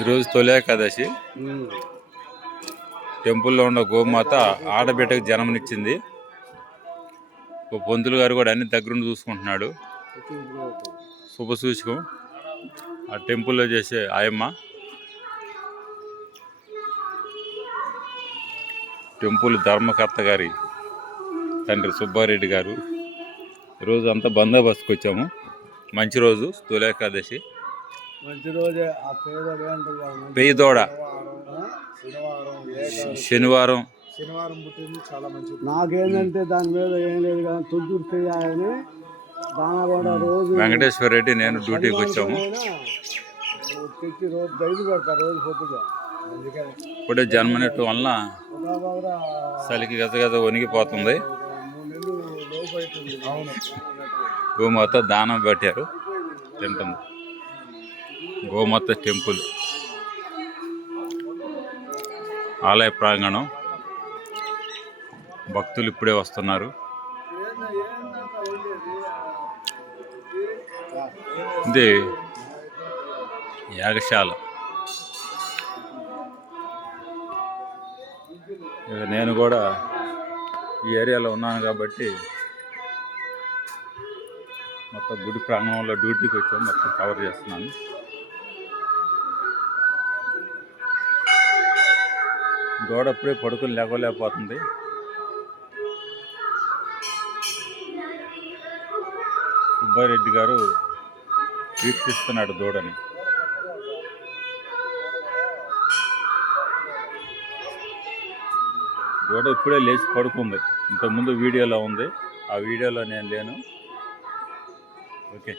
ఈరోజు తొలి ఏకాదశి. టెంపుల్లో ఉన్న గోమాత ఆడబిడ్డకు జన్మనిచ్చింది. పంతులు గారు కూడా అన్ని దగ్గరుండి చూసుకుంటున్నాడు. శుభ సూచకం. ఆ టెంపుల్లో చేసే ఆయమ్మ, టెంపుల్ ధర్మకర్త గారి తండ్రి సుబ్బారెడ్డి గారు. ఈరోజు అంతా బందోబస్తుకు వచ్చాము. మంచి రోజు తొలి ఏకాదశి. పెయ్యదోడ శనివారం పుట్టింది. చాలా మంచిది. నాకేంటంటే దాని మీద ఏం లేదు కానీ తొద్దురు చేయాలని దాని కూడా రోజు వెంకటేశ్వర రెడ్డి నేను డ్యూటీకి వచ్చాము. తెచ్చి రోజు డైలీ పెడతా రోజు పొద్దుగా. ఇప్పుడే జన్మనిట్టం వలన చలికి గజగజ వణిగిపోతుంది. గోమాత దానం పెట్టారు, తింటుంది. గోమాత టెంపుల్ ఆలయ ప్రాంగణం. భక్తులు ఇప్పుడే వస్తున్నారు. ఇది యాగశాల. నేను కూడా ఈ ఏరియాలో ఉన్నాను కాబట్టి మొత్తం గుడి ప్రాంగణంలో డ్యూటీకి వచ్చాము. మొత్తం కవర్ చేస్తున్నాను. దూడ అప్పుడే పడుకుని లేకపోతుంది. సుబ్బారెడ్డి గారు వీక్షిస్తున్నాడు దూడని. దూడ ఇప్పుడే లేచి పడుకుంది. ఇంతకుముందు వీడియోలో ఉంది, ఆ వీడియోలో నేను లేను. ఓకే.